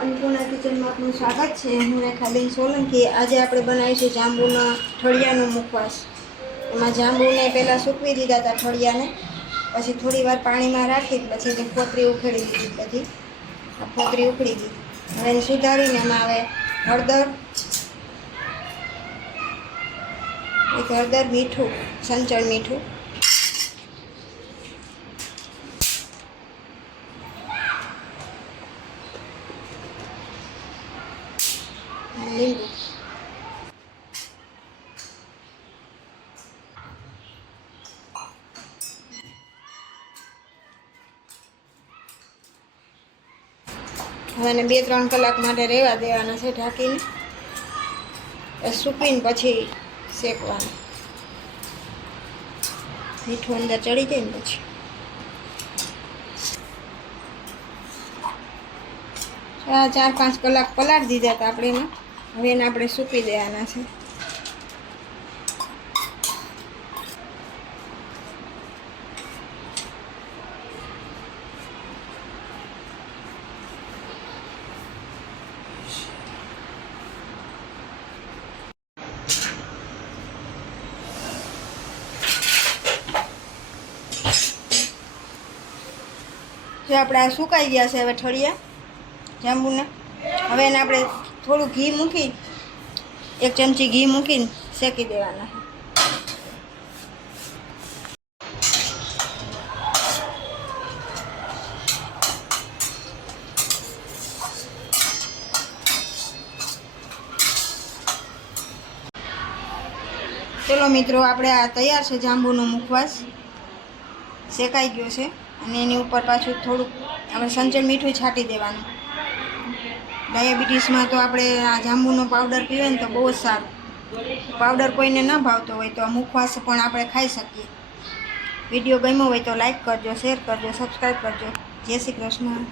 Annapurna kitchen में आपનું સ્વાગત છે। હું રેખાબેન સોલંકી। આજે આપણે બનાવીશું જાંબુના ઠળિયાનો મુખવાસ। એમાં જાંબુને પહેલાં સૂકવી દીધા હતા ઠળિયાને, પછી થોડી વાર પાણીમાં રાખી પછી એને ફોતરી ઉખેડી દીધી બધી। આ ફોતરી ઉખડી ગઈ, હવે એને સુધારીને એમાં આવે હળદર, એક હળદર, મીઠું, સંચળ મીઠું, લીંબુ, હવે એને 2-3 કલાક માટે રહેવા દેવાના છે ઢાંકીને, સૂકવીને પછી શેકવાનું। મીઠું અંદર ચડી જાય ને પછી 4-5 કલાક પલાળી દીધા હતા આપણે એમાં। હવે એને આપણે સૂકવી દેવાના છે। જો આપણે આ સુકાઈ ગયા છે હવે ઠળિયા જાંબુના। હવે એને આપણે થોડું ઘી મૂકી, 1 ચમચી ઘી મૂકીને શેકી દેવાના છે। ચલો મિત્રો, આપણે આ તૈયાર છે જાંબુનો મુખવાસ, શેકાઈ ગયો છે। અને એની ઉપર પાછું થોડુંક આપણે સંચળ મીઠું છાંટી દેવાનું। ડાયાબિટીસમાં તો આપણે આ જાંબુનો પાવડર પીવે ને તો બહુ જ સારું। પાવડર કોઈને ન ભાવતો હોય તો આ મુખવાસ પણ આપણે ખાઈ શકીએ। વિડીયો ગમ્યો હોય તો લાઈક કરજો, શેર કરજો, સબસ્ક્રાઈબ કરજો। જય શ્રી કૃષ્ણ।